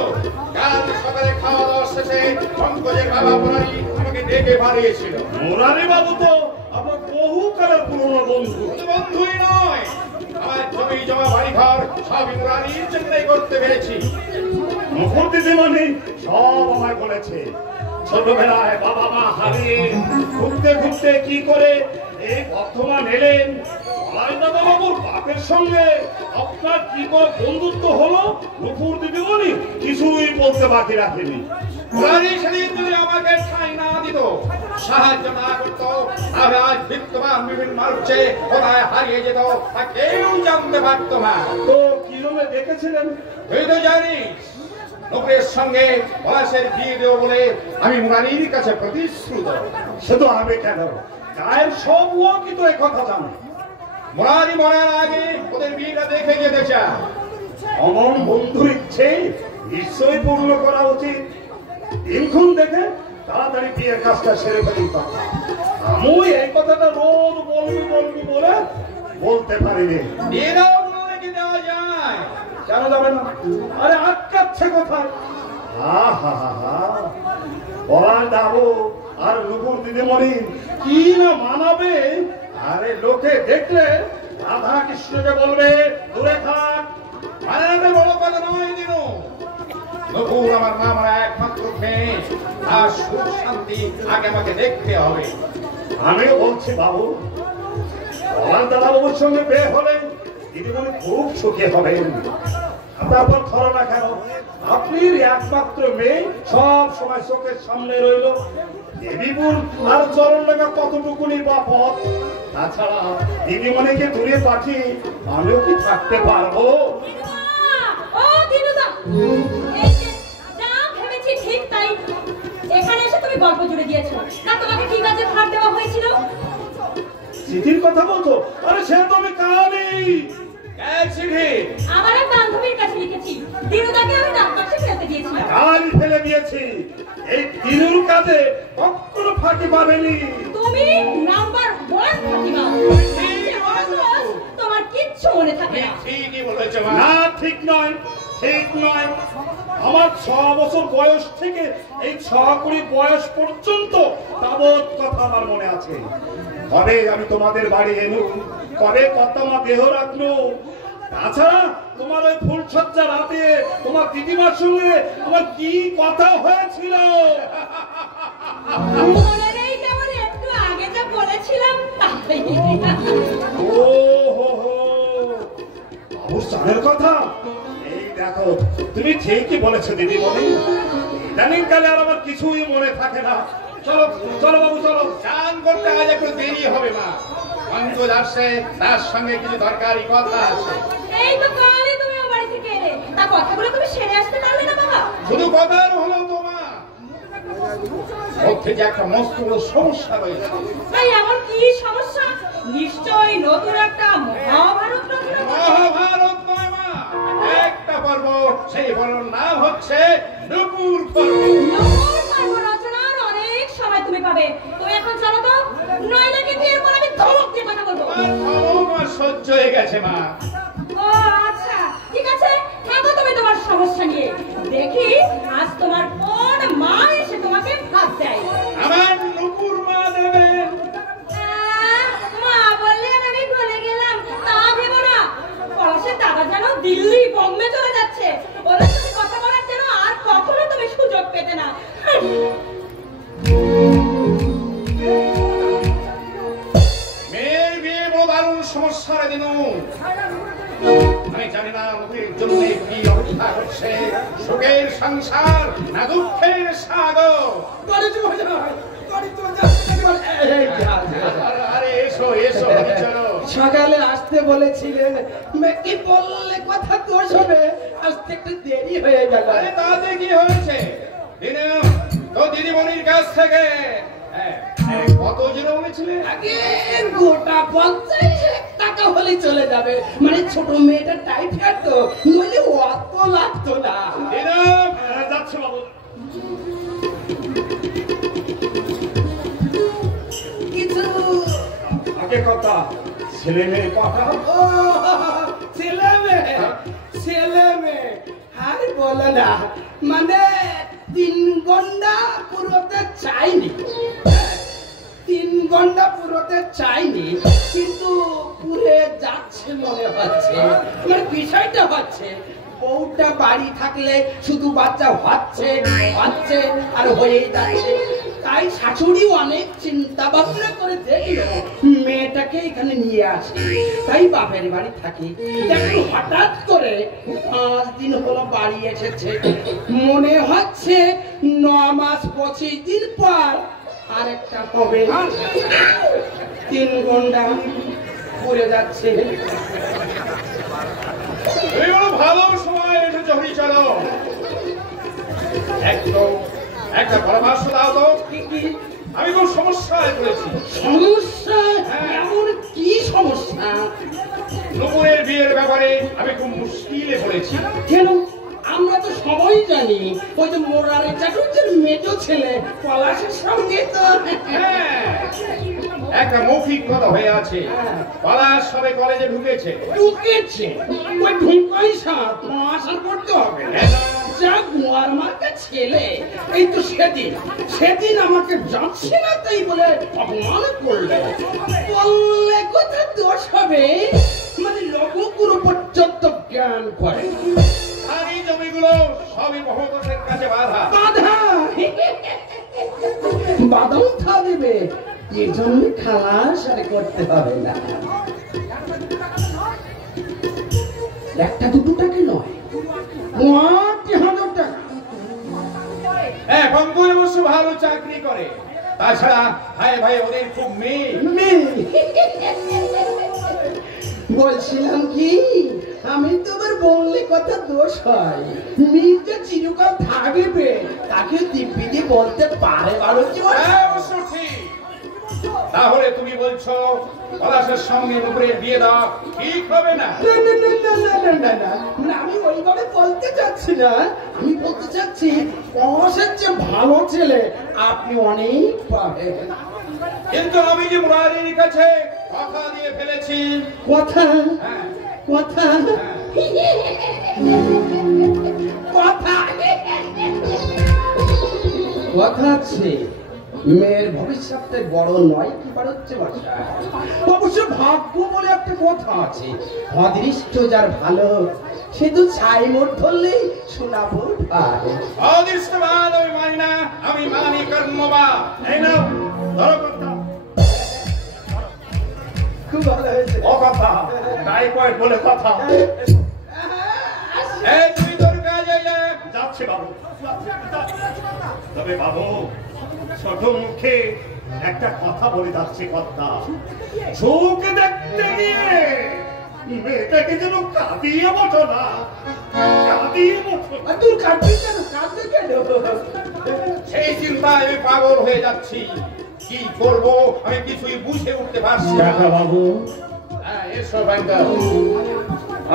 কাল সকালে খাওয়া দাওয়া শেষে পঙ্কজের বাবা মুরারি আমাকে ডেকে পাঠিয়েছিল। মুরারি বাবু তো আমার বহুকালের পুরনো বন্ধু। বন্ধুই নয়, আমার জমি জমা বাড়ি ঘর সবই মুরারির জন্যই করতে পেরেছি। মুখর দিদিমণি সব আমায় বলেছে, ছোটবেলায় বাবা মা হারিয়ে ঘুরতে ঘুরতে কি করে এই বর্ধমান এলেন, বাবুর বাপের সঙ্গে আপনার কি করে বন্ধুত্ব হলো নুপুর দিদিমণি কিছুই বলতে বাকি রাখেনি। মুরারি সেদিন যদি আমাকে ঠাঁই না দিত, সাহায্য না করত, তাহলে আজ বিত্তবান বিভিন্ন মানুষে কোথায় হারিয়ে যেত তা কেউ জানতে পারত না। তো কিভাবে দেখেছিলেন? তুই তো জানিস নুপুরের সঙ্গে বয়সের বিয়ে দেবো বলে আমি মুরারির কাছে প্রতিশ্রুত। সে তো আমি কেন, গায়ের সব লোকই তো এই কথা জানে। মুরারি মরার আগে ওদের বিয়েটা দেখে যেতে চায়। অমন বন্ধুর ইচ্ছে নিশ্চয়ই পূর্ণ করা উচিত। দিনক্ষণ দেখে তাড়াতাড়ি বিয়ের কাজটা সেরে ফেলি। আমি এই কথাটা রোজ বলবি বলে বলতে পারিনি। বিয়েটাও বললে কি দেওয়া যায়? কেন যাবে না? আরে আটকাচ্ছে কোথায়? বলার দাবো আর নুপুর দিদিমণি কি না মানাবে। আরে লোকে দেখলে রাধা কৃষ্ণকে বলবে দূরে থাক। মানাতে বড় কথা নয় দিনু। নুপুর আমার মা মারা একমাত্র মেয়ে, আর সুখ শান্তি আগে আমাকে দেখতে হবে। আমিও বলছি বাবু, বলার দাদা বাবুর সঙ্গে বিয়ে হলে দিদিমণি খুব সুখী হবেন। তারপর ধরো না কেন, আপনি একমাত্র মেয়ে সব সময় চোখের সামনে রইল। দেবীপুর আর চরণ লাগা কতটুকুনি বা পথ। তাছাড়া দিদিমণিকে দূরে পাঠিয়ে আমিও কি থাকতে পারবো? গল্প জুড়ে দিয়েছো না, তোমাকে কি কাজে ভার দেওয়া হয়েছিল? চিঠির কথা বলছো? আরে সে তো আমি কালি আমার এক বান্ধবীর কাছে লিখেছি, দিনুদাকে আমি নামপাশে ফেলতে দিয়েছিলাম। কালি ফেলে দিয়েছি। এই দিনুর কাজে কখনো ফাঁকি পাবেনি। তুমি নাম্বার 1 ফাতিমা। তোমার কিচ্ছু মনে থাকে না। ঠিকই বলেছো মা। না, ঠিক নয়, ঠিক নয়। আমার 6 বছর বয়স থেকে এই 6 বয়স পর্যন্ত তাবৎ কথা আমার মনে আছে। কবে আমি তোমাদের বাড়ি এলু, কবে কর্তামা দেহ রাখলো। তাছাড়া তোমার ওই ফুলসজ্জা রাতে তোমার দিদিমার সঙ্গে আমার কি কথা হয়েছিল মনে নেই? কেমন একটু আগে যা বলেছিলাম তাই। ও হো হো, অবস্থানের কথা। এই দেখো, তুমি ঠিকই বলেছো দিদিমণি। ইদানিং কালে আর আমার কিছুই মনে থাকে না। চলো চলো বাবু, চলো। চান করতে আজ একটু দেরি হবে মা। পঙ্কজ আসছে, তার সঙ্গে কিছু দরকারি কথা আছে। এই তো কালই তুমি আমার বাড়ি থেকে এলে, তা কথাগুলো তুমি সেরে আসতে পারলে না বাবা? শুধু কথার হলো তো মা, মধ্যে যে একটা মস্ত বড় সমস্যা রয়েছে। ভাই এমন কি সমস্যা? নিশ্চয়ই নতুন একটা মহাভারত রচনা করছো। মহাভারত নয় মা, একটা পর্ব, সেই পর্বের নাম হচ্ছে নুপুর পর্ব। নতুন পর্ব রচনার অনেক সময় তুমি পাবে। তুমি এখন চলো তো, নইলে কিন্তু এরপর আমি ধমক দিয়ে কথা বলবো। আমার সহ্য হয়ে গেছে মা। ও আচ্ছা, ঠিক আছে, থাকো তুমি তোমার সমস্যা নিয়ে। দেখি আজ তোমার কোন মা এসে তোমাকে ভাত দেয়। আমার নুপুর মা দেবেন। মা বললে আমি ভুলে গেলাম, তা ভেবো না। পলাশের দাদা যেন দিল্লি বোম্বে চলে যাচ্ছে, ওদের সাথে কথা বলার জন্য আর কখনো তুমি সুযোগ পেতে না। মেয়ের বিয়ে বড় দারুণ সমস্যা রে দিনু। আমি জানি না নুপুরের জন্য কি অবস্থা করছে। সুখের সংসার না দুঃখের সাগর। আরে এসো এসো, চলো। সকালে আসতে বলেছিলেন, কি বললে কথা তো শোনে, আসতে একটু দেরি হয়ে গেল। আরে তাতে কি হয়েছে? দিনে তো দিদিমণির কাছ থেকে কত জেনে বলেছিলে? আগে গোটা 50 টাকা হলে চলে যাবে। মানে ছোট মেয়েটা টাইফয়েড তো, নইলে অত লাগতো না। দিনম যাচ্ছে বাবু। কিছু আগে কথা, ছেলে মেয়ে কথা। ও ছেলে মেয়ে, ছেলে মেয়ে আর বলো না। মানে 3 ঘন্টা পুরোতে চাইনি, 3 ঘন্টা পুরোতে চাইনি, কিন্তু পুরে যাচ্ছে মনে হচ্ছে। মানে বিষয়টা হচ্ছে বউটা বাড়ি থাকলে শুধু বাচ্চা হচ্ছে হচ্ছে আর হয়েই যাচ্ছে। তাই শাশুড়ি অনেক চিন্তা ভাবনা করে দেখলো মেয়েটাকে এখানে নিয়ে আসে, তাই বাপের বাড়ি থাকি। এখন হঠাৎ করে 5 দিন হলো বাড়ি এসেছে, মনে হচ্ছে 9 মাস 25 দিন পর আরেকটা হবে। 3 ঘন্টা পড়ে যাচ্ছে। এগুলো ভালো সময় এসেছে হরিচরণ। একটা পরামর্শ দাও তো। আমি খুব সমস্যায় পড়েছি। সমস্যা? এমন কি সমস্যা? নূপুরের বিয়ের ব্যাপারে আমি খুব মুশকিলে পড়েছি। কেন? আমরা তো সবাই জানি ওই যে মোরারে চাটুর্যের মেজো ছেলে পলাশের সঙ্গে তো একটা মৌখিক কথা হয়ে আছে। পলাশ সবে কলেজে ঢুকেছে। ওই ঢুকাই সাত আসার করতে হবে। যা গোয়ার মার্কা ছেলে, এই তো সেদিন আমাকে যাচ্ছে না তাই বলে অপমান করলে। বললে কথা দোষ হবে, মানে লঘুগুরু পর্যন্ত জ্ঞান করে। আর এই জমিগুলো সবই মহোদয়ের কাছে বাধা। বাদাম খাবে, এই জন্য খালাস আর করতে হবে না। 1-2 টাকা নয়, 50,000 টাকা। হ্যাঁ, পঙ্কজ অবশ্য ভালো চাকরি করে। তাছাড়া ভাই ভাই ওদের খুব মেয়ে। বলছিলাম কি, আমি তোমার বললে কথা দোষ হয়। মেয়ে যে চিরকাল থাকবে তাকে দিব্যি দিয়ে বলতে পারে ভালো কি? হ্যাঁ, অবশ্য ঠিক। তাহলে তুমি বলছো পলাশের সঙ্গে নূপুরের বিয়ে দেওয়া ঠিক হবে না? আমি ওইভাবে বলতে চাচ্ছি না। আমি বলতে চাচ্ছি পলাশের যে ভালো ছেলে আপনি অনেক পাবেন। কিন্তু আমি যে মুরারির কাছে কথা দিয়ে ফেলেছি। কথা হ্যাঁ, কথা কথা কথা আছে। মেয়ের ভবিষ্যতে বড় নয় কি হচ্ছে বাসা। অবশ্য ভাগ্য বলে একটা কথা আছে, অদৃষ্ট যার ভালো সে তো ছাই মোট ধরলেই শোনাবো। অদৃষ্টবাদ আমি মানি না, আমি মানি কর্মবাদ। এই নাও, ধরো কথা। খুব ভালো হয়েছে। ও কথা টাইপয়েড বলে কথা। এই তুমি তোর কাজে যা। যাচ্ছে বাবু। তবে বাবু ছোট মুখে একটা কথা বলে যাচ্ছে। কথা চোখে দেখতে গিয়ে মেয়েটাকে যেন কাঁদিয়ে বটো না, কাঁদিয়ে বটো। তুই কাঁদবি কেন? কাঁদবে কেন? সেই চিন্তায় আমি পাগল হয়ে যাচ্ছি। কি করব আমি কিছুই বুঝে উঠতে পারছি না। বাবু হ্যাঁ, এসো বাঙ্গা।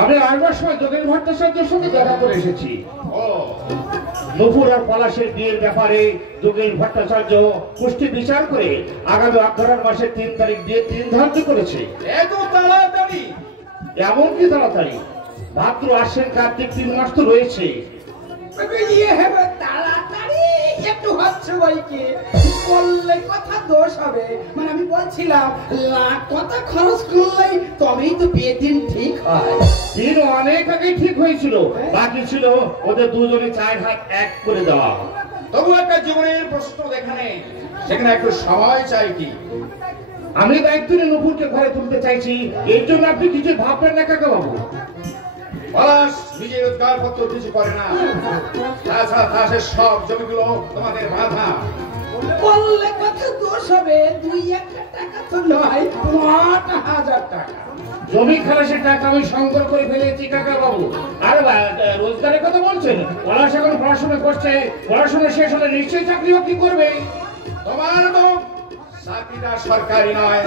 আমি আসবার সময় যোগেন ভট্টাচার্যের সঙ্গে দেখা করে এসেছি। ও, নূপুর আর পলাশের বিয়ের ব্যাপারে যোগেন ভট্টাচার্য পুষ্টি বিচার করে আগামী অগ্রহায়ণ মাসের 3 তারিখ দিয়ে 3 ধার্য করেছে। এত তাড়াতাড়ি? এমন কি তাড়াতাড়ি? ভাদ্র আশ্বিন কার্তিক 3 মাস তো রয়েছে। ইয়ে হবে তাড়াতাড়ি একটু হচ্ছে বইকে বললে কথা দোষ হবে। মানে আমি বলছিলাম লাখ কথা খরচ করলেই তবেই তো বিয়ে দিন ঠিক হয়। দিন অনেক আগে ঠিক হয়েছিল, বাকি ছিল ওদের দুজনে 4 হাত এক করে দেওয়া। তবু একটা জীবনের প্রশ্ন এখানে, সেখানে একটু সময় চাই। কি আমি দায়িত্ব নিয়ে নূপুরকে ঘরে তুলতে চাইছি, এর জন্য আপনি কিছু ভাববেন না কাকা বাবু। পলাশ নিজের রোজগার পত্র কিছু করে না, তাছাড়া চাষের সব জমিগুলো তোমাদের বাধা। বললে কথা দোষ হবে, 2-1 টাকা তো নয়, 5000 টাকা। জমি খালাসের টাকা আমি সংগ্রহ করে ফেলেছি কাকা বাবু। আর রোজগারের কথা বলছেন? পলাশ এখন পড়াশোনা করছে, পড়াশোনা শেষ হলে নিশ্চয়ই চাকরি বাকরি করবে। তোমার তো চাকরিটা সরকারি নয়,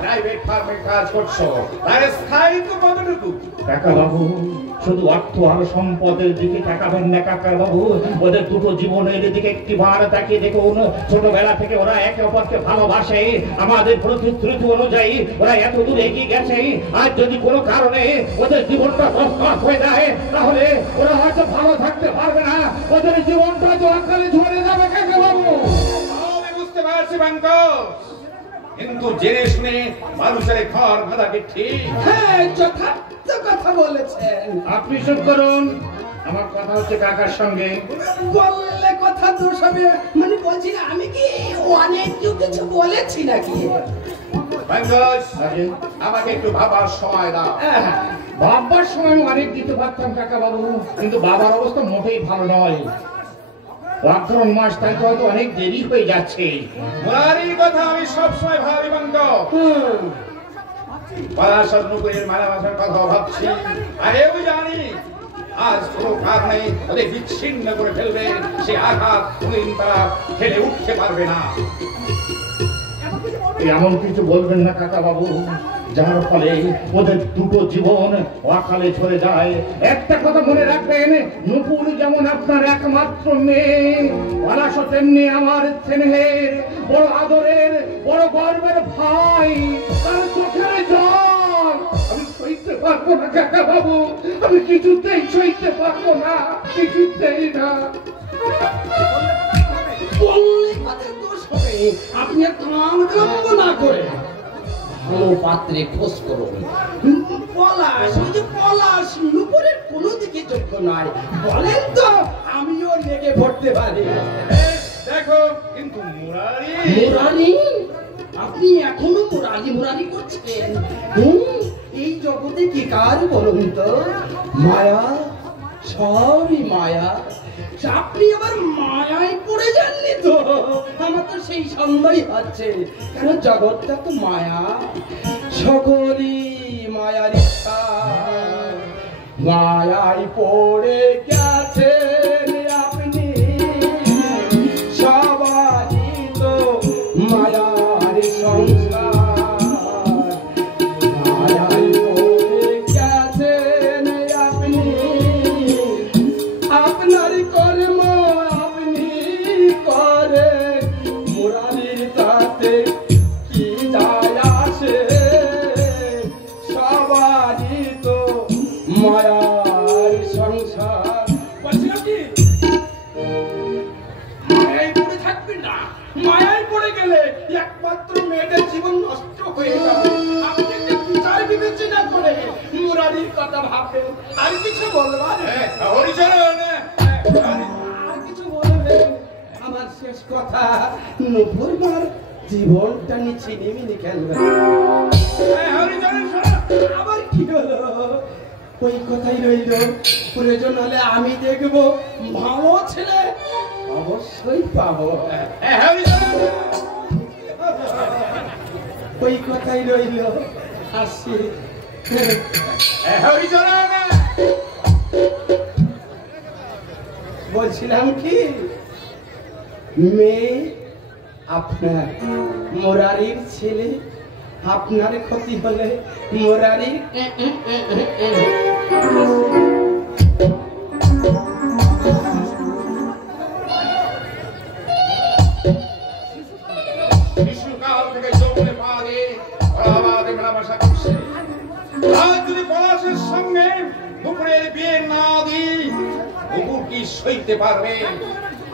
প্রাইভেট ফার্মে কাজ করছো, তার স্থায়িত্ব কতটুকু? কাকা বাবু, শুধু অর্থ আর সম্পদের দিকে তাকাবেন না কাকা বাবু, ওদের দুটো জীবনের দিকে একটি বার তাকিয়ে দেখুন। ছোটবেলা থেকে ওরা একে অপরকে ভালোবাসে, আমাদের প্রতিশ্রুতি অনুযায়ী ওরা এত দূর এগিয়ে গেছে। আর যদি কোনো কারণে ওদের জীবনটা নষ্ট হয়ে যায়, তাহলে ওরা হয়তো ভালো থাকতে পারবে না, ওদের জীবনটা তো আকালে ঝরে যাবে কাকা বাবু। আমি বুঝতে পারছি বাঙ্কস, কিন্তু জেনে শুনে মানুষের ঘর বাঁধা কি ঠিক? হ্যাঁ, যথার্থ কথা বলেছেন। আপনি চুপ করুন, আমার কথা হচ্ছে কাকার সঙ্গে। বললে কথা দোষ হবে, মানে বলছি না, আমি কি অনেক কিছু বলেছি নাকি? বাঙ্কস, আমাকে একটু ভাবার সময় দাও। বাবার সময় আমি অনেক দিতে পারতাম কাকা বাবু, কিন্তু বাবার অবস্থা মোটেই ভালো নয়। লকডাউন মাস, তাই তো হয়তো অনেক দেরি হয়ে যাচ্ছে। মুরারির কথা আমি সবসময় ভাবি বাঙ্কস, পলাশর নুপুরের মালামাথার কথা ভাবছি, আর এও জানি আজ কোনো কারণে ওদের বিচ্ছিন্ন করে ফেলবে, সে আঘাত কোনদিন তারা ফেলে উঠতে পারবে না। এমন কিছু বলবেন না কাকা বাবু, যার ফলে ওদের দুটো জীবন অকালে ঝরে যায়। একটা কথা মনে রাখবেন, নুপুর যেমন আপনার একমাত্র মেয়ে, পলাশও তেমনি আমার স্নেহের, বড় আদরের, বড় গর্বের ভাই। তার চোখের জল আমি সইতে পারবো না কাকা বাবু, আমি কিছুতেই সইতে পারবো না, কিছুতেই না। বললে কথা দোষ হবে, আপনি কাম বিলম্ব না করে ভালো পাত্রে খোঁজ করুন। পলাশ, ওই যে পলাশ নুপুরের কোনো দিকে যোগ্য নয়, বলেন তো আমিও লেগে পড়তে পারি। দেখো, কিন্তু মুরারি মুরারি, আপনি এখনো মুরারি মুরারি করছেন? এই জগতে কি কার বলুন তো? মায়া, সবই মায়া। আপনি আবার মায়ায় পড়ে যাননি তো? আমার তো সেই সন্দেহই হচ্ছে, কেন জগৎটা তো মায়া, সকলই মায়ার ইচ্ছা। মায়ায় পড়ে গেছেন আপনি, সবারই তো মায়ার সংসার। মায়ায় পড়ে গেছেন আপনি, আপনার কর্ম আপনি করে, মুরারির তাতে কি যায় আসে, সবারই তো মায়ার সংসার। বলছিলাম কি, মায়ায় পড়ে থাকবেন না, মায়ায় পড়ে গেলে একমাত্র মেয়েদের জীবন নষ্ট হয়ে যাবে। আপনি একটু বিচার বিবেচনা করে মুরারির কথা ভাববেন। আর কিছু বলবার? হরিচরণ, আর কিছু বলবেন? আমার শেষ কথা, নুপুর মার জীবনটা নিচে নেমে খেলবে। হরিচরণ শোনো, আবার কি হলো? ওই কথাই রইল, প্রয়োজন হলে আমি দেখব, ভালো ছেলে অবশ্যই পাবো। হরিচরণ, ওই কথাই রইল, আসি। হরিচরণ, বলছিলাম কি, মেয়ে আপনার, মুরারির ছেলে, আপনার ক্ষতি হলে মুরারির শিশুকাল থেকে যৌবনে পা দিয়ে ওরা আমাদের মেলামেশা করছে। আজ যদি পলাশের সঙ্গে দুপুরের বিয়ে না দিই, দুপুর কি সইতে পারবে?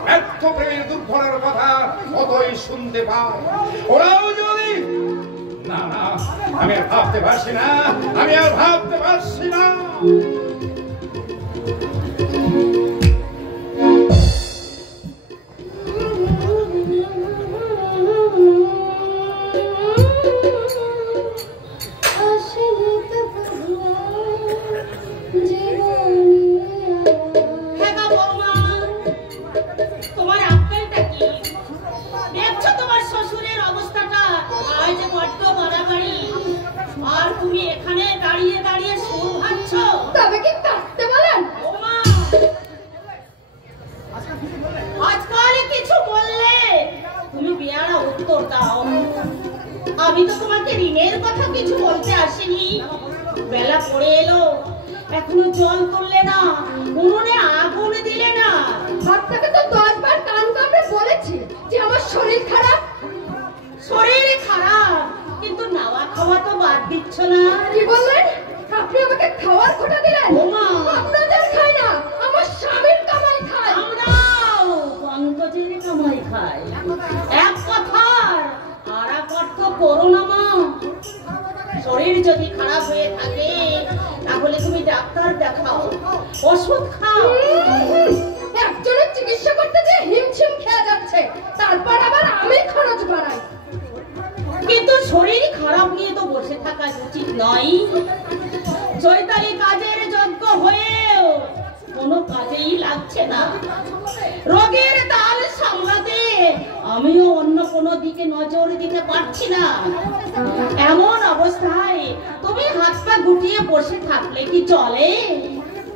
ব্যর্থ প্রেমের দুর্ঘটনার কথা কতই শুনতে পায়। ওরাও যদি না না, আমি আর ভাবতে পারছি না, আমি আর ভাবতে পারছি না। তোমার আক্কেলটা কি? দেখছো তোমার শ্বশুরের অবস্থাটা, আজ বড্ড বাড়াবাড়ি, আর তুমি এখানে দাঁড়িয়ে দাঁড়িয়ে সুর ভাবছো। তবে কি কাটতে বলেন? ওমা, আজকাল কিছু বললে তুমি বেয়ারা উত্তর দাও। আমি তো তোমাকে ঋণের কথা কিছু বলতে আসিনি। বেলা পড়ে এলো, এখনো জল তুললে না, উনুনে আগুন দিলে না। আপনাকে তো 10 বার কান কামড়ে বলেছি যে আমার শরীর খারাপ। শরীর খারাপ, কিন্তু নাওয়া খাওয়া তো বাদ দিচ্ছ না। কি বললেন? আপনি আমাকে খাওয়ার খোটা দিলেন? ওমা! আপনাদের খাই না, আমার স্বামীর কামাই খাই। আমরাও পঙ্কজের কামাই খাই। এক কথার আর এক অর্থ করো না মা। শরীর যদি খারাপ হয়ে থাকে তাহলে তুমি ডাক্তার দেখাও, ওষুধ খাও। একজনের চিকিৎসা করতে যে হিমশিম খেয়ে যাচ্ছে, তারপর আবার আমি খরচ বাড়াই। কিন্তু শরীর খারাপ নিয়ে তো বসে থাকা উচিত নয়। চৈতালি কাজের যোগ্য হয়েও কোনো কাজেই লাগছে না। রোগের তাল সামলাতে আমিও অন্য কোনো দিকে নজর দিতে পারছি না। এমন অবস্থায় তুমি হাত পা গুটিয়ে বসে থাকলে কি চলে?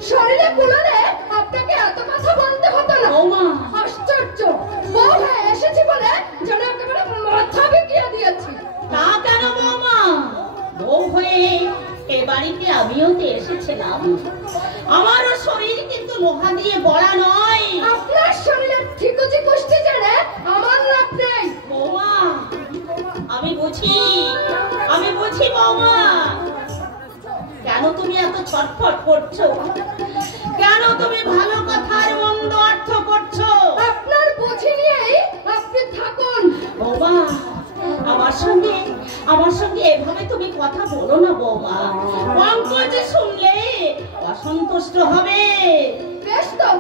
শরীরে কুলালে আপনাকে এত কথা বলতে হতো না। ওমা! আশ্চর্য, বউ হয়ে এসেছি বলে যেন একেবারে মাথা বিকিয়ে দিয়েছি। তা কেন বৌমা? বউ হয়ে এ বাড়িতে আমিও তো এসেছিলাম। আমারও শরীর কিন্তু লোহা দিয়ে গড়া নয়। আপনার শরীরের ঠিকুজি কুষ্টি জেনে আমার লাভ নেই। বৌমা, আমি বুঝি বৌমা। কেন তুমি এত ছটফট করছো? কেন তুমি ভালো কথার মন্দ অর্থ করছো? আপনার বুঝি নিয়েই আপনি থাকুন। বৌমা, আমার সঙ্গে এভাবে তুমি কথা বলো না বৌমা। পঙ্কজ শুনলে অসন্তুষ্ট হবে। বেশ তো,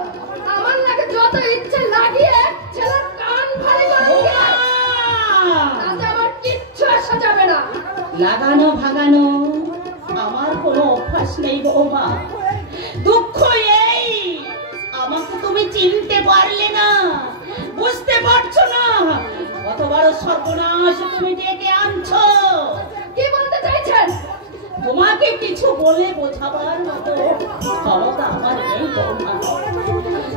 আমার লাগে যত ইচ্ছে লাগিয়ে ছেলের কান ভারী করে বৌমা! তাতে আমার কিচ্ছু আসা যাবে না। লাগানো ভাগানো আমার কোনো অভ্যাস নেই বৌমা। দুঃখ এই, আমাকে তুমি চিনতে পারলে না, বুঝতে পারছো না কত বড় সর্বনাশ তুমি ডেকে আনছো। কি বলতে চাইছেন? তোমাকে কিছু বলে বোঝাবার মতো ক্ষমতা আমার নেই বৌমা।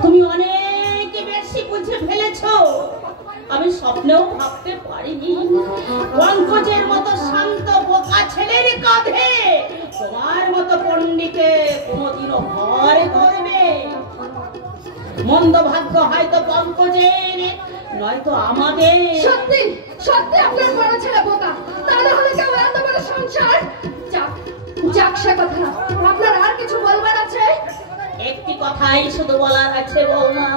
তুমি অনেক বেশি বুঝে ফেলেছো। আমি স্বপ্নেও ভাবতে পারিনি পঙ্কজের মতো শান্ত বোকা ছেলের কাঁধে তোমার মতো পণ্ডিতে কোনোদিনও ভর করবে। মন্দ ভাগ্য হয়তো পঙ্কজের, নয়তো আমাদের। সত্যি সত্যি আপনার বড় ছেলে বোকা, তা না হলে কেউ এত বড় সংসার। যাক যাক, সে কথা না। আপনার আর কিছু বলবার আছে? একটি কথাই শুধু বলার আছে বৌমা।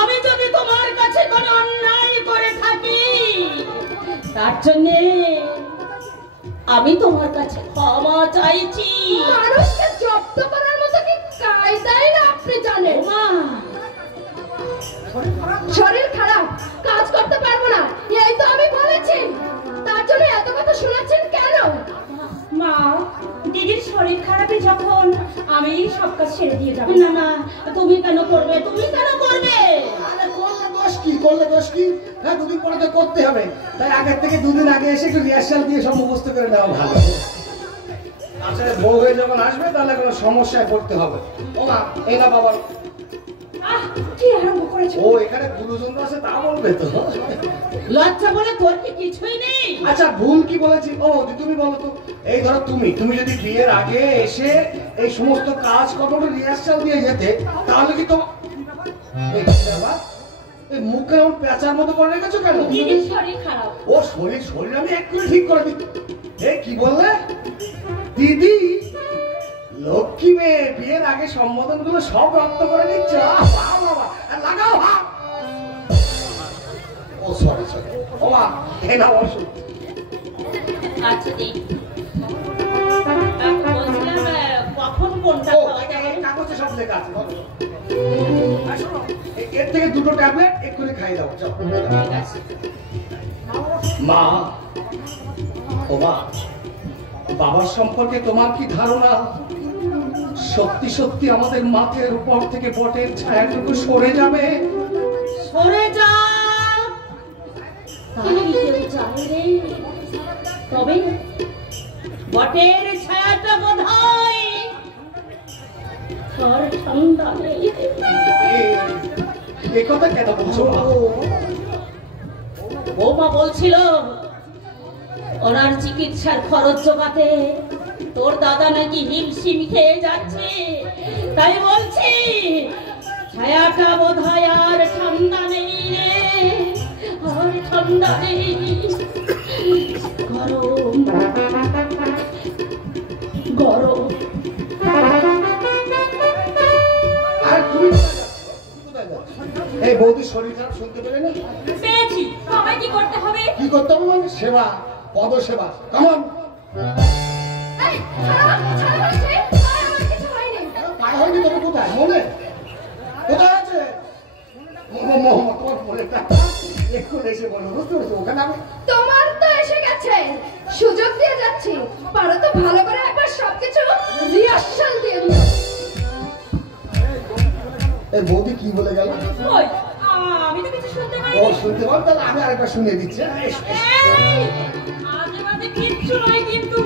আমি যদি তোমার কাছে কোনো অন্যায় করে থাকি তার জন্য আমি তোমার কাছে ক্ষমা চাইছি। মানুষকে জব্দ করার মতো কি কায়দাই না আপনি জানেন? মা, শরীর খারাপ, কাজ করতে পারবো না, এই তো আমি বলেছি। তার জন্য এত কথা শোনাচ্ছেন কেন? মা, দিদির শরীর খারাপে যখন আমি সব কাজ ছেড়ে দিয়ে যাবো। না না, তুমি কেন করবে? আরে করলে দোষ কি? হ্যাঁ, দুদিন পরে তো করতে হবে, তাই আগের থেকে দুদিন আগে এসে একটু রিহার্সাল দিয়ে সব মুখস্থ করে নেওয়া ভালো। আচ্ছা, বউ হয়ে যখন আসবে তাহলে কোনো সমস্যায় পড়তে হবে। ও মা, এই না বাবা। কি আরম্ভ করেছে? ও এখানে গুরুজন আছে তা বলবে তো। লজ্জা বলে তোর কি কিছুই নেই? আচ্ছা, ভুল কি বলেছি? ও তুমি বলো তো। এই ধরো তুমি যদি বিয়ের আগে এসে এই সমস্ত কাজ কখনো রিহার্সাল দিয়ে যেতে, তাহলে কি তোমার এই মুখে এমন পেঁচার মতো করে রেখেছো কেন? দিদির শরীর খারাপ। ও শরীর আমি এক্ষুনি ঠিক করে দিই। এই কি বললে দিদি? লক্ষ্মী মেয়ে বিয়ের আগে সম্বোধন গুলো সব রক্ত করে নিচ্ছে। বাবা, লাগাও হাত। ও সরি ও মা, এই নাও ওষুধ। আচ্ছা দিই। বলছিলাম কখন কোনটা খাওয়া যাবে? কাগজে সব লেখা আছে। এর থেকে দুটো ট্যাবলেট এক্ষুনি খাইয়ে দাও। ঠিক আছে। মা, ও মা, বাবার সম্পর্কে তোমার কি ধারণা? সত্যি সত্যি আমাদের মাথের উপর থেকে বটের ছায়াটুকু সরে যাবে। সরে যা, তাই কেউ জানে রে। তবে বটের ছায়াটা বোধ হয় আর ঠান্ডা নেই। এই কথা কেন বলছো? বৌমা বলছিল ওনার চিকিৎসার খরচ জোগাতে তোর দাদা নাকি হিমশিম খেয়ে যাচ্ছে, তাই বলছি ছায়াটা বোধ হয় আর ঠান্ডা নেই রে, আর ঠান্ডা নেই, গরম গরম। আর তুমি এই বৌদির শরীর খারাপ শুনতে পেলে না? পেয়েছি, আমায় কি করতে হবে? কি করতে হবে মানে? সেবা, পদ সেবা। কেমন এই, ছাড়ো, ছাড়ো বলছি। আমার কিছু হয়নি। পায়ে হয়নি? তবে কোথায়? মনে কোথায় আছে? তোমার মনেটা একটু এসে বলো, বুঝতে পেরেছো? ওখানে আমি তোমার তো এসে গেছে, সুযোগ দিয়ে যাচ্ছি, পারো তো ভালো করে একবার সবকিছু রিহার্সাল দিয়ে দিও। এই বৌদি কি বলে গেল? ওই, আমি তো কিছু শুনতে ও পাইনি। শুনতে পারো? তাহলে আমি আরেকবার শুনিয়ে দিচ্ছি। এই, আজে বাজে কিচ্ছু নয় কিন্তু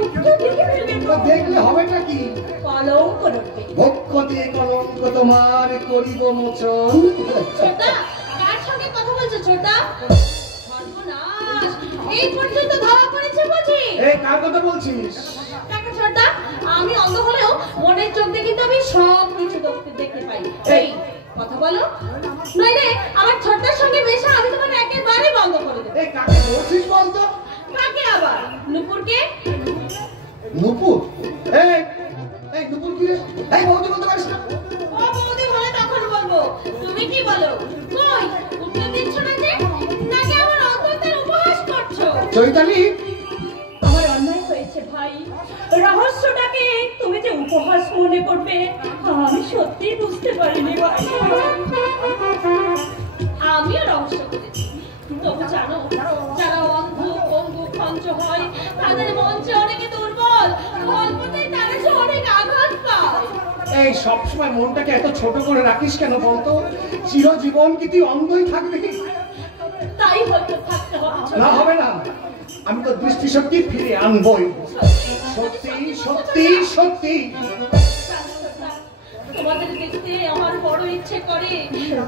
দেখে ফেলবে তো। দেখলে হবেটা কি? কলঙ্ক রটবে। ভক্ষ দিয়ে কলঙ্ক তোমার করিব মোচন। ছোটা, কার সঙ্গে কথা বলছো ছোটা? সর্বনাশ, এই পর্যন্ত ধরা পড়েছে বুঝি? এই কার কথা বলছিস? দেখো ছোটা, আমি অন্ধ হলেও মনের চোখ দিয়ে কিন্তু আমি সব কিছু দেখতে পাই। এই কথা বলো, নইলে আমার ছোটটার সঙ্গে মেশা আমি তোমার একেবারে বন্ধ করে দেবো। এই কাকে বলছিস বলতো? কাকে আবার? নুপুরকে? নুপুর? এই এই নুপুর কি রে? এই বৌদি বলতে পারিস না? ও বৌদি বলে তখন বলবো, তুমি কি বলো? কই, উত্তর দিচ্ছ না যে? নাকি আমার অন্তরের উপহাস করছো? চৈতালি, আমার অন্যায় হয়েছে ভাই, রহস্যটাকে তুমি যে উপহাস মনে করবে আমি সত্যি বুঝতে পারিনি ভাই। আমিও রহস্য করেছি, তবু জানো যারা অন্ধ পঙ্গু খঞ্চ হয় তাদের মঞ্চে অনেকে দুর্বল, গল্পতেই তারা যে অনেক আঘাত পায়। এই সবসময় মনটাকে এত ছোট করে রাখিস কেন বলতো? চিরজীবন কি তুই অন্ধই থাকবি? তাই হয়তো থাকতে হবে ছোট। না, হবে না। আমি তো দৃষ্টিশক্তি ফিরে আনবই। সত্যি সত্যি সত্যি। তোমাদের দেখতে আমার বড় ইচ্ছে করে,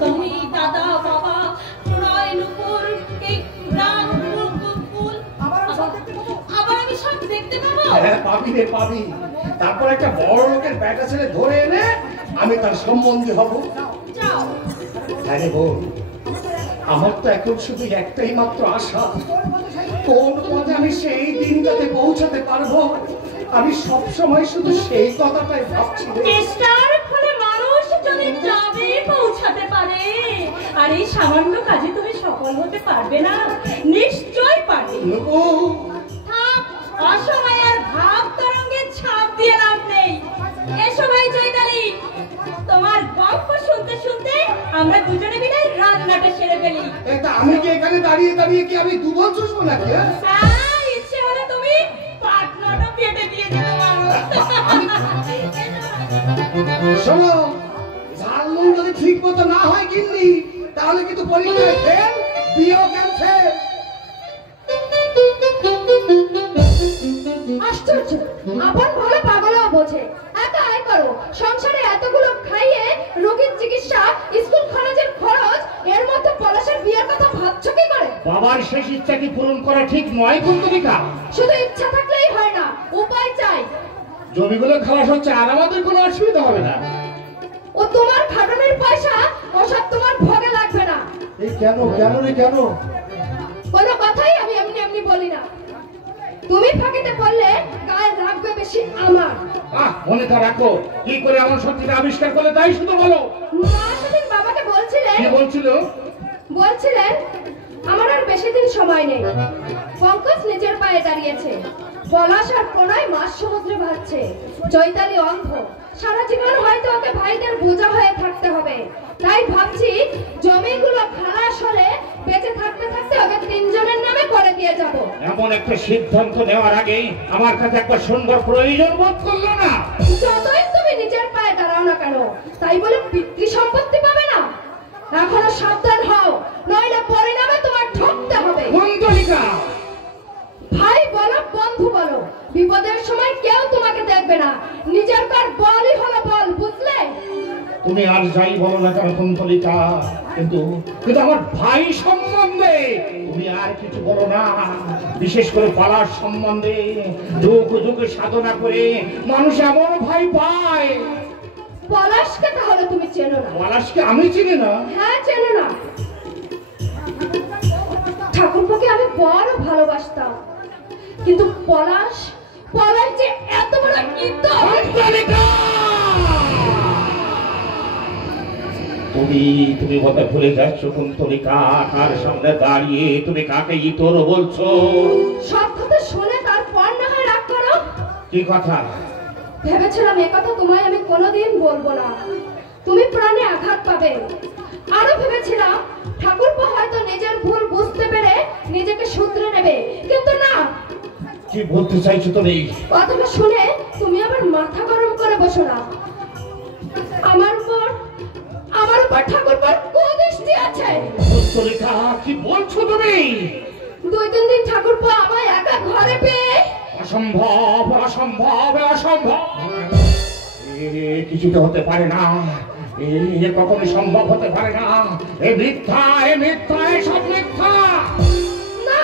তুমি দাদা বাবা প্রণয় নুপুর এই গ্রাম কুল আবার আমি সব দেখতে পাবো। হ্যাঁ, পাবি রে পাবি। তারপর একটা বড় লোকের ব্যাটা ছেলে ধরে এনে আমি তার সম্বন্ধী হব। যাও। আরে বল, আমার তো এখন শুধু একটাই মাত্র আশা, কোন পথে আমি সেই দিনটাতে পৌঁছাতে পারবো। আমি সব সময় শুধু সেই কথাটাই ভাবছি রে। চেষ্টার ফলে মানুষ যদি যাবে পৌঁছাতে পারে, আর এই সামান্য কাজে তুমি সফল হতে পারবে না? নিশ্চয় পারবে। নুপু, থাক, অসময় আর ভাব তরঙ্গের ছাপ দিয়ে লাভ নেই। এসো ভাই চৈতালি, তোমার গল্প শুনতে শুনতে আমরা দুজনে মিলে রান্নাটা সেরে ফেলি। এটা আমি কি এখানে দাঁড়িয়ে দাঁড়িয়ে কি আমি দুবল চুষবো নাকি? হ্যাঁ? হ্যাঁ, ইচ্ছে হলে তুমি পাটনাটা পেটে দিয়ে দিতে পারো। শোনো, ঝাল নুন যদি ঠিক মতো না হয় গিন্নি, তাহলে কিন্তু পরীক্ষায় ফেল, বিয়েও ক্যান্সেল। আশ্চর্য, আপন ভালো পাগলও বোঝে। একা আয় করো, সংসারে এতগুলো খাইয়ে রোগীর চিকিৎসা, স্কুল খরচের খরচ, এর মধ্যে পলাশের বিয়ের কথা ভাবছো কি করে? বাবার শেষ ইচ্ছা কি পূরণ করা ঠিক নয় কুন্তলিকা? শুধু ইচ্ছা থাকলেই হয় না, উপায় চাই। জমিগুলো খালাস হচ্ছে আর আমাদের কোনো অসুবিধা হবে না। ও তোমার খাটনের পয়সা, ওসব তোমার ভোগে লাগবে না। এই কেন কেন রে কেন? কোনো কথাই আমি এমনি এমনি বলি না। তুমি ফাঁকিতে পড়লে গায়ে রাখবে বেশি আমার। মনে তো রাখো, কি করে আমার সত্যিটা আবিষ্কার করলে তাই শুধু বলো। মা সেদিন বাবাকে বলছিলেন কি বলছিল? আমার আর বেশি দিন সময় নেই। পঙ্কজ নিজের পায়ে দাঁড়িয়েছে, পলাশ আর প্রণয় মাছ সমুদ্রে ভাসছে, চৈতালি অন্ধ, সারা জীবন হয়তো ওকে ভাইদের বোঝা হয়ে থাকতে হবে। তাই ভাবছি জমিগুলো খালাস হলে বেঁচে থাকতে থাকতে ওকে তিনজনের নামে করে দিয়ে যাব। এমন একটা সিদ্ধান্ত নেওয়ার আগে আমার কাছে একবার শুনবার প্রয়োজন বোধ করলো না? যতই তুমি নিজের পায়ে দাঁড়াও না কেন, তাই বলে পিতৃ সম্পত্তি পাবে না। এখনো সাবধান হও, নইলে পরিণামে তোমার ঠকতে হবে। কুন্তলিকা, ভাই বলো বন্ধু বলো, বিপদের সময় কেউ তোমাকে দেখবে না। নিজের কার বলই হলো বল, বুঝলে? তুমি আর যাই বলো না কেন কুন্তলিকা, কিন্তু আমার ভাই সম্বন্ধে তুমি আর কিছু বলো না। বিশেষ করে পলাশ সম্বন্ধে যুগ যুগে সাধনা করে মানুষ এমন ভয় পায়। পলাশকে তাহলে তুমি চেনো না? পলাশকে আমি চিনি না? হ্যাঁ, চেনো না। ঠাকুরপোকে আমি বড় ভালোবাসতাম, কিন্তু পলাশ যে এত বড় ইতর। তুমি কথা ভুলে যাচ্ছ কুন্তলিকা। কার সামনে দাঁড়িয়ে তুমি কাকে ইতর বলছো? সব কথা শুনে তারপর না হয় রাগ করো। কি কথা? ভেবেছিলাম একথা তোমায় আমি কোনোদিন বলবো না, তুমি প্রাণে আঘাত পাবে। আরো ভেবেছিলাম ঠাকুরপো হয়তো নিজের ভুল বুঝতে পেরে নিজেকে শুধরে নেবে, কিন্তু না। কি বলতে চাইছো তুমি? কথাটা শুনে তুমি আবার মাথা গরম করে বসো না। আমার উপর ঠাকুরপোর কুদৃষ্টি আছে। কুন্তলিকা, কি বলছো তুমি? 2-3 দিন ঠাকুরপো আমায় একা ঘরে পেয়ে। অসম্ভব, অসম্ভব, অসম্ভব। কিছুতে হতে পারে না। কখনো সম্ভব হতে পারে না। এ মিথ্যা, এ মিথ্যা, এসব মিথ্যা। না,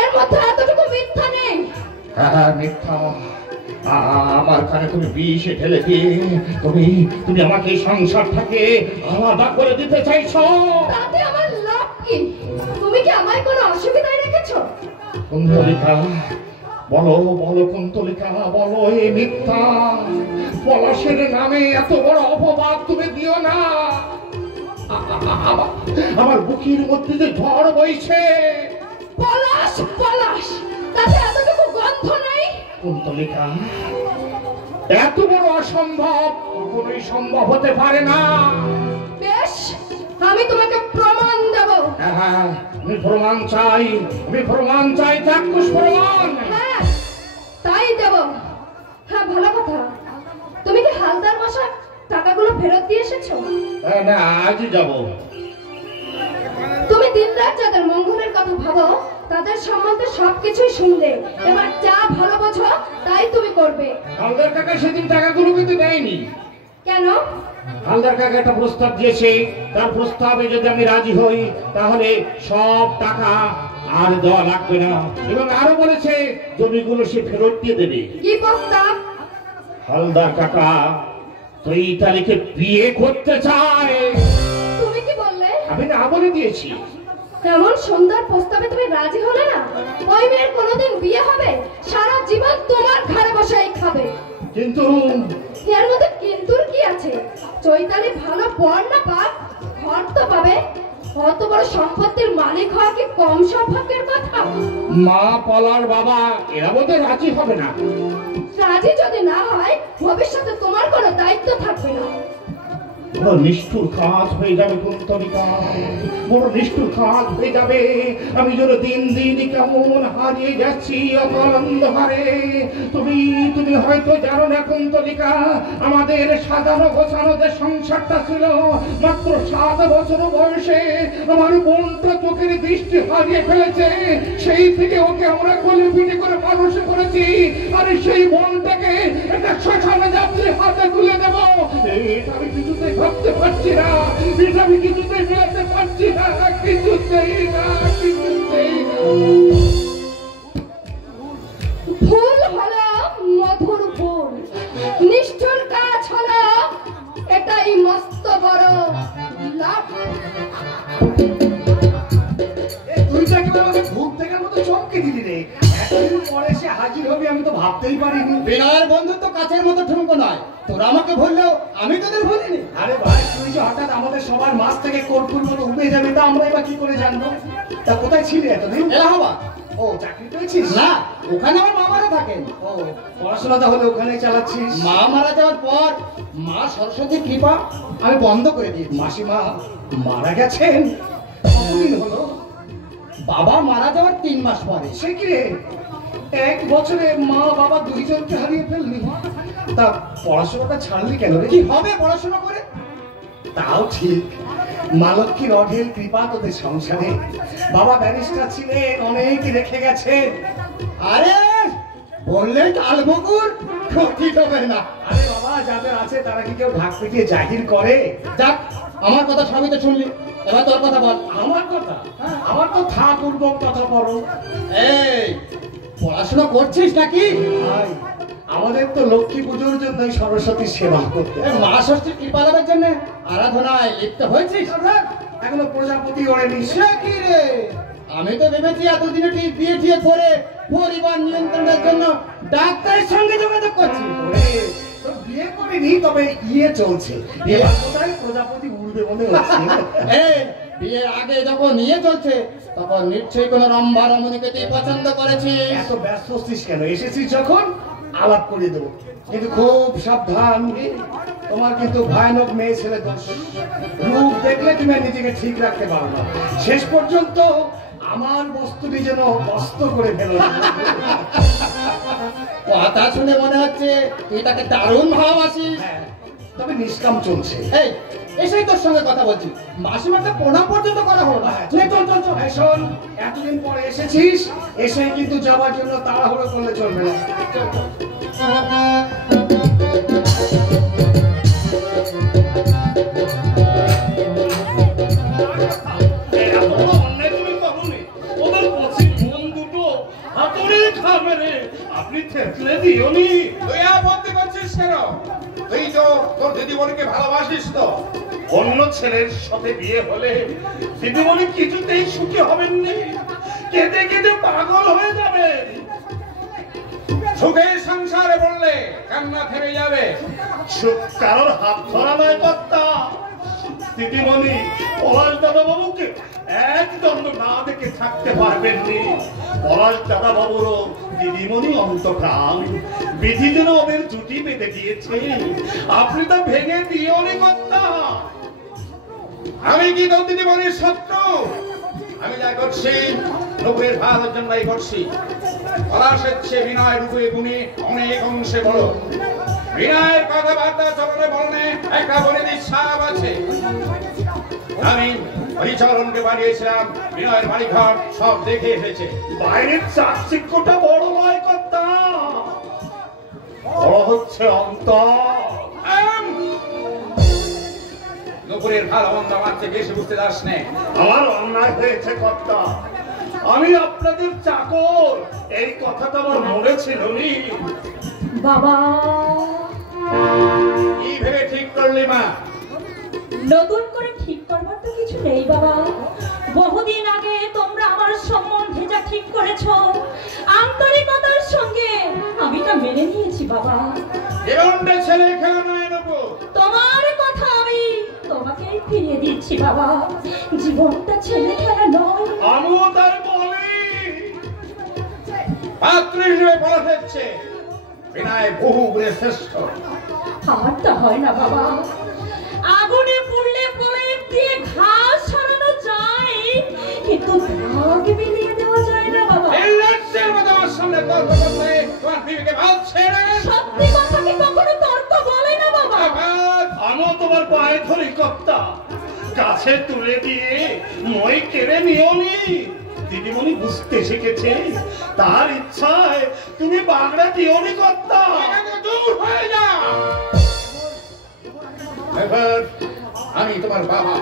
এর মধ্যে এতটুকু মিথ্যা নেই। হ্যাঁ, মিথ্যা। আমার কানে তুমি বিষে ঢেলে দিয়ে তুমি আমাকে সংসার থেকে আলাদা করে দিতে চাইছো। তাতে আমার লাভ কি? তুমি কি আমায় কোনো অসুবিধায় রেখেছো? কুন্তলিকা, বলো বলো কুন্তলিকা, বলো এই মিথ্যা। পলাশের নামে এত বড় অপবাদ তুমি দিও না। আমার বুকের মধ্যে যে ঝড় বইছে। পলাশ, তাতে এতটুকু গন্ধ নেই? কুন্তলিকা, এত বড় অসম্ভব কখনোই সম্ভব হতে পারে না। বেশ, আমি তোমাকে প্রমাণ দেব। হ্যাঁ, আমি প্রমাণ চাই, চাক্ষুষ প্রমাণ। হ্যাঁ, তাই দেব। হ্যাঁ, ভালো কথা। তুমি কি হালদার মশাই টাকাগুলো ফেরত দিয়ে এসেছো? না, আজই যাবো। তুমি দিনরাত যাদের মঙ্গলের কথা ভাবো তাদের সম্বন্ধে সবকিছুই শুনলে। এবার যা ভালো বোঝো তাই তুমি করবে। হালদার কাকা সেদিন টাকাগুলো কিন্তু দেয়নি। কেন? হালদার কাকা একটা প্রস্তাব দিয়েছে, তার প্রস্তাবে যদি আমি রাজি হই তাহলে সব টাকা আর দেওয়া লাগবে না, এবং আরো বলেছে জমিগুলো সে ফেরত দিয়ে দেবে। কি প্রস্তাব? হালদার কাকা চৈতালিকে বিয়ে করতে চায়। তুমি কি বললে? আমি না বলে দিয়েছি। এমন সুন্দর প্রস্তাবে তুমি রাজি হলে না? ওই মেয়ের কোনোদিন বিয়ে হবে? সারা জীবন তোমার ঘরে বসেই খাবে। কিন্তু এর মধ্যে কিন্তুর কি আছে? চৈতালি ভালো বর না পাক, ঘর তো পাবে। অত বড় সম্পত্তির মালিক হওয়া কি কম সৌভাগ্যের কথা? মা পলার বাবা এরা বোধহয় রাজি হবে না। রাজি যদি না হয় ভবিষ্যতে তোমার কোনো দায়িত্ব থাকবে না। বড় নিষ্ঠুর কাজ হয়ে যাবে কুন্তলিকা, বড় নিষ্ঠুর কাজ হয়ে যাবে। আমি যেন দিন দিন কেমন হারিয়ে যাচ্ছি অন্ধকারে। তুমি হয়তো জানো না কুন্তলিকা, আমাদের সাজানো গোছানো যে সংসারটা ছিল, মাত্র 7 বছর বয়সে আমার বোনটা চোখের দৃষ্টি হারিয়ে ফেলেছে। সেই থেকে ওকে আমরা কোলে পিঠে করে মানুষ করেছি, আর সেই বোনটাকে একটা শ্মশানে যাত্রী হাতে তুলে দেবো, এটা আমি কিছুতে ভাবতে পারছি না। এটা আমি কিছুতে ফেরাতে পারছি না, কিছুতেই না। ভুল হলো মধুর ভুল, নিষ্ঠুর কাজ হলো এটাই মস্ত বড় লাভ। তুই তো একেবারে আমাকে ভূত দেখার মতো চমকে দিলি রে। এতদিন পরে সে হাজির হবে আমি তো ভাবতেই পারিনি। বিনয়ের বন্ধুত্ব কাছের মতো ঠুনকো নয়। তোরা আমাকে ভুললেও আমি তোদের ভুলিনি। আরে ভাই, তুই যে হঠাৎ আমাদের সবার মাছ থেকে কর্পূর মতো উঠে যাবে তা আমরা এবার কি করে জানবো? তা কোথায় ছিলে এতদিন? এলাহাবাদ। ও, চাকরি পেয়েছিস? না, ওখানে আমার মামারা থাকেন। ও, পড়াশোনা তাহলে ওখানেই চালাচ্ছিস? মা মারা যাওয়ার পর মা সরস্বতীর কৃপা আমি বন্ধ করে দিয়েছি। মাসিমা মারা গেছেন? কতদিন হলো? বাবা মারা যাওয়ার 3 মাস পরে। সে কি রে, 1 বছরে মা বাবা দুইজনকে হারিয়ে ফেললি। তা পড়াশোনাটা ছাড়লি কেন রে? কি হবে পড়াশোনা করে? তাও ঠিক, মা লক্ষ্মীর অঢেল কৃপা তোদের সংসারে। বাবা ব্যারিস্টার ছিলেন, অনেক রেখে গেছেন। আরে বললেই তাল বকুর ক্ষতি হবে না। আরে বাবা, যাদের আছে তারা কি কেউ ঢাক পিটিয়ে জাহির করে? যাক, আমার কথা সবই তো শুনলি, এবার তোর কথা বল। আমার কথা? কথা, আমার তো ঠাকুর কথা বলো। এই পড়াশোনা করছিস নাকি? ভাই, আমাদের তো লক্ষ্মী পুজোর জন্য সরস্বতী সেবা করতে মা ষষ্ঠীর কৃপা লাভের জন্য আরাধনায় লিপ্ত হয়েছিস? এখনো প্রজাপতি ওড়েনি। সে কি রে, আমি তো ভেবেছি এতদিনে ঠিক বিয়ে টিয়ে করে পরিবার নিয়ন্ত্রণের জন্য ডাক্তারের সঙ্গে যোগাযোগ করছি। ওরে, তোর বিয়ে করিনি, তবে ইয়ে চলছে। এবার কোথায় প্রজাপতি উড়বে মনে হচ্ছে। এই বিয়ের আগে যখন নিয়ে চলছে তখন নিশ্চয়ই কোনো রম্ভা রমণীকে তুই পছন্দ করেছিস। এত ব্যস্ত হচ্ছিস কেন? এসেছিস যখন আলাপ করে দেবো, কিন্তু খুব সাবধান। তোমার কিন্তু ভয়ানক মেয়ে ছেলে দোষ। রূপ দেখলে তুমি আর নিজেকে ঠিক রাখতে পারো না। শেষ পর্যন্ত আমার বস্তুটি যেন বস্ত করে ফেলো। কথা শুনে মনে হচ্ছে তুই তাকে দারুণ ভালোবাসিস। হ্যাঁ, তবে নিষ্কাম চলছে। এই এসেই তোর সঙ্গে কথা বলছি, মাসিমাকে প্রণাম পর্যন্ত করা হলো না। চল চল চল চল। এই শোন, এতদিন পরে এসেছিস, এসে কিন্তু যাওয়ার জন্য তাড়াহুড়ো করলে চলবে না। চল চল। এত বড় অন্যায় তুমি করোনি। ওদের পশ্চিম মন দুটো হাতুড়ি খাবে রে, আপনি থেতলে দিওনি। তুই আপত্তি করছিস কেন? তুই তো তোর দিদিমণিকে ভালোবাসিস তো। অন্য ছেলের সাথে বিয়ে হলে দিদিমণি কিছুতেই সুখী হবেন নি, কেঁদে কেঁদে পাগল হয়ে যাবেন। সুখের সংসারে বললে কান্না থেমে যাবে। সুখ কারোর হাত ধরা নয় কর্তা। দিদিমণি পলাশ দাদা বাবুকে একদম না দেখে থাকতে পারবেননি। পলাশ দাদা বাবুরও দিদিমণি অন্তপ্রাণ, বিধি যেন ওদের জুটি বেঁধে দিয়েছে, আপনি তা ভেঙে দিওনি কর্তা। আমি কি তোর দিদিমণির শত্রু? আমি যা করছি লোকের ভালোর জন্যই করছি। পলাশের চেয়ে বিনয় রূপে গুণে অনেক অংশে বড়। বিনয়ের কথাবার্তা চলনে বলনে একটা বনেদির ছাপ আছে। আমি হরিচরণকে বানিয়েছিলাম, বিনয়ের বাড়িঘর সব দেখে এসেছে। বাইরের চাকচিক্যটা বড় নয় কর্তা, বড় হচ্ছে অন্তর। দুপুরের ভালো মন্দ আমার থেকে বেশি বুঝতে যাস নে। আমার অন্যায় হয়েছে কর্তা, আমি আপনাদের চাকর, এই কথাটা আমার মনে ছিল নি। বাবা, কি ভেবে ঠিক করলি মা? নতুন করে ঠিক করবার তো কিছু নেই বাবা। বহুদিন আগে তোমরা আমার সম্বন্ধে যা ঠিক করেছো, আন্তরিকতার সঙ্গে আমি তা মেনে নিয়েছি বাবা। জীবনটা ছেলে খেলা নয় নেবো। তোমার কথা আমি তোমাকেই ফিরিয়ে দিচ্ছি বাবা। জীবনটা ছেলে খেলা নয়। আমিও তাই বলি। পাত্র হিসেবে বলা হচ্ছে বিনয় বহু গুণে শ্রেষ্ঠ। আমার তা হয় না বাবা। আগুনে পুড়লে প্রলেপ দিয়ে ঘাস সরানো যায়, কিন্তু দাগ মিলিয়ে দেওয়া যায় না বাবা। এই লাচ্ছের মতো আমার সামনে তর্ক করতে তোমার বিবিকে ভাত ছেড়ে গেছে। সত্যি কথা কি কখনো তর্ক বলে না বাবা? আমিও তোমার পায়ে ধরি কর্তা, কাছে তুলে দিয়ে মই কেড়ে নিওনি। দিদিমণি বুঝতে শিখেছে, তার ইচ্ছায় তুমি বাগড়া দিওনি কর্তা। দূর হয়ে যা। এবার আমি তোমার বাবা,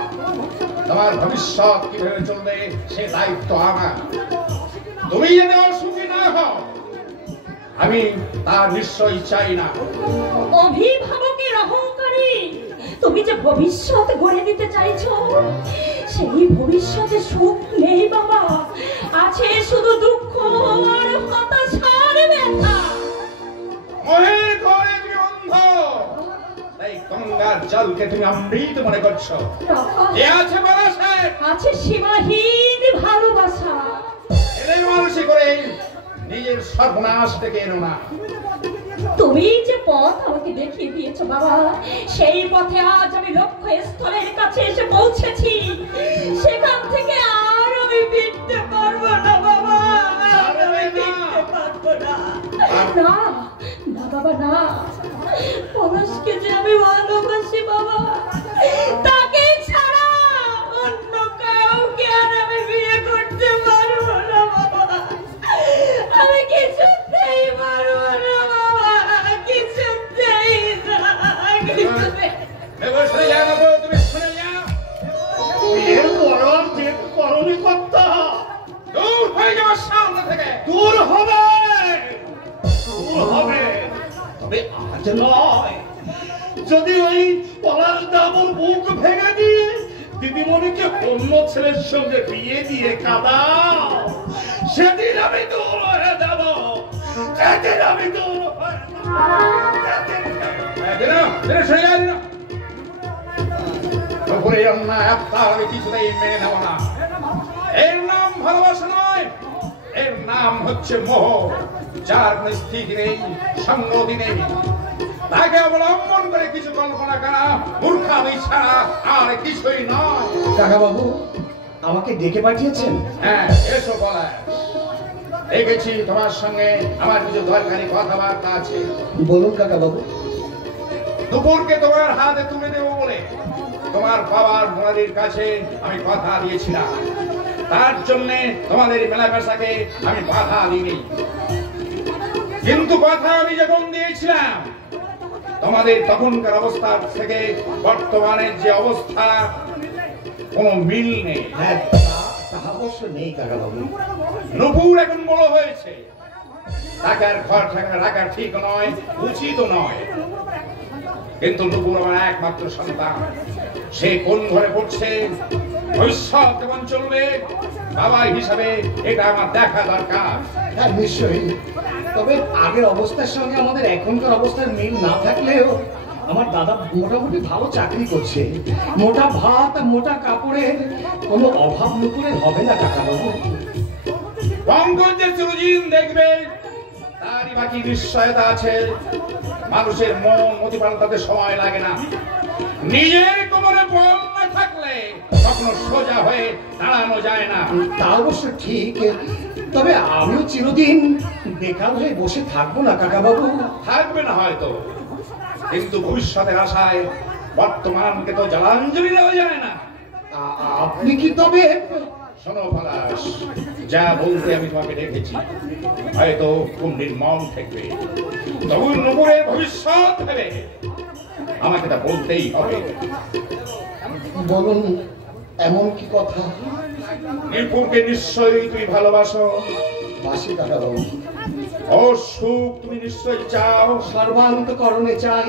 তোমার ভবিষ্যৎ কিভাবে চলবে সে দায়িত্ব আমার। তুমি যদি অসুখী না হও আমি তার নিশ্চয়ই চাই না। অভিভাবকের অহংকারী তুমি যে ভবিষ্যৎ গড়ে দিতে চাইছো, সেই ভবিষ্যতে সুখ নেই বাবা। আছে শুধু দুঃখ আর হতাশার ব্যথা। মোহের ঘরে তুমি অন্ধ, তাই গঙ্গার জলকে তুমি অমৃত মনে করছো। এ আছে পলাশে, আছে সীমাহীন ভালোবাসা। এদের মানুষই করে নিজের সর্বনাশ থেকে এনো না। তুমি যে পথ আমাকে দেখিয়ে দিয়েছো বাবা, সেই পথে আজ আমি লক্ষ্যস্থলের কাছে এসে পৌঁছেছি। সেখান থেকে আর আমি ফিরতে পারবো না বাবা। আর আমি ফিরতে পারবো না। না না বাবা না, পলাশকে যে আমি ভালোবাসি বাবা, তাকে ছাড়া অন্য কাউকে আর আমি বিয়ে করতে পারবো না বাবা। আমি কিছুতেই পারবো না বাবা, কিছুতেই না। এবার শুনে যা নেবো, তুমি শুনে যাও। সরে যাওয়ার সামনে থেকে। দূর হবে, দূর হবে, তবে আজ নয়। যদি ওই পলাশ দামুর বুক ভেঙে দিয়ে দিদিমণিকে অন্য ছেলের সঙ্গে বিয়ে দিয়ে কাঁদাও, সেদিন আমি দূর হয়ে যাব, সেদিন আমি দূর হয়ে যাব। নুপুরের অন্যায় আপনার আমি কিছুতেই মেনে নেব না। এর নাম ভালোবাসা নয়, এর নাম হচ্ছে মোহ, যার কোনো স্থিতি নেই, সঙ্গতি নেই। তাকে অবলম্বন করে কিছু কল্পনা করা মূর্খামি ছাড়া আর কিছুই নয়। কাকা বাবু আমাকে ডেকে পাঠিয়েছেন? হ্যাঁ, এসো পলাশ। দেখেছি তোমার সঙ্গে আমার কিছু দরকারি কথাবার্তা আছে। বলুন কাকা বাবু। দুপুরকে তোমার হাতে তুলে দেবো বলে তোমার বাবার মুরারির কাছে আমি কথা দিয়েছিলাম। তার জন্য তোমাদের মেলামেশাকে আমি বাধা দিইনি, কিন্তু কথা আমি যখন দিয়েছিলাম তোমাদের তখনকার অবস্থা থেকে বর্তমানের যে অবস্থা কোনো মিল নেই। হ্যাঁ তা অবশ্য নেই কাকা বাবু। নুপুর এখন বড় হয়েছে, তাকে আর ঘর রাখা ঠিক নয়, উচিত নয়। কিন্তু নুপুর আমার একমাত্র সন্তান, সে কোন ঘরে পড়ছে, ভবিষ্যৎ কেমন চলবে, বাবা হিসাবে এটা আমার দেখা দরকার। হ্যাঁ নিশ্চয়ই, তবে আগের অবস্থার সঙ্গে আমাদের এখনকার অবস্থার মিল না থাকলেও আমার দাদা মোটামুটি ভালো চাকরি করছে। মোটা ভাত আর মোটা কাপড়ের কোনো অভাব নুপুরের হবে না কাকা বাবু। পঙ্কজের চিরদিন দেখবে তারই বাকি নিশ্চয়তা আছে। মানুষের মন মতি পাল্টাতে সময় লাগে না। নিজের কোমরে বল না থাকলে কখনো সোজা হয়ে দাঁড়ানো যায় না। তা অবশ্য ঠিক, তবে আমিও চিরদিন বেকার হয়ে বসে থাকবো না কাকা বাবু। থাকবে না হয়তো, কিন্তু ভবিষ্যতের আশায় বর্তমানকে তো জলাঞ্জলি দেওয়া যায় না। আপনি কি তবে? শোনো পলাশ, যা বলতে আমি তোমাকে ডেকেছি হয়তো খুব নির্মম থাকবে, তবু নুপুরের ভবিষ্যৎ ভেবে আমাকে তা বলতেই হবে। বলুন, এমন কি কথা? নুপুরকে নিশ্চয়ই তুমি ভালোবাসো। বাসি কাকা বাবু। ও সুখ তুমি নিশ্চয়ই চাও। সর্বান্তকরণে চাই।